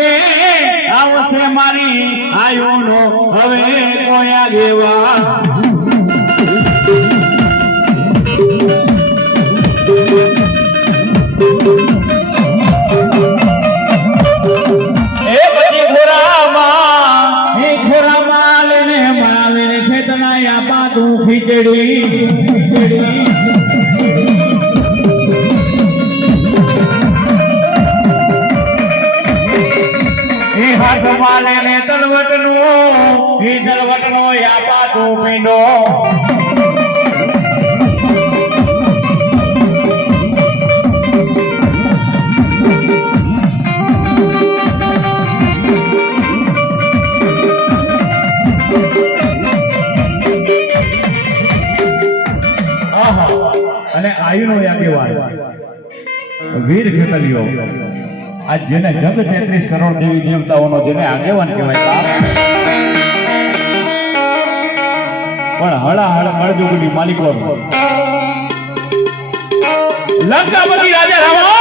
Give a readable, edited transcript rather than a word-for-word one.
કે આવશે મારી આયુનો હવે કોયા દેવા ખીચડી એ હાથમાં લઈને તલવટનો યાપા તું પીંડો અને આયુનો આગેવાન વીર ખેતલિયો આજ જેને જગ 33 કરોડ દેવી દેવતાઓનો જેને આગેવાન કહેવાય પણ હળાહળ મળજોગની માલિકો લંકાપતિ રાજા રાવણ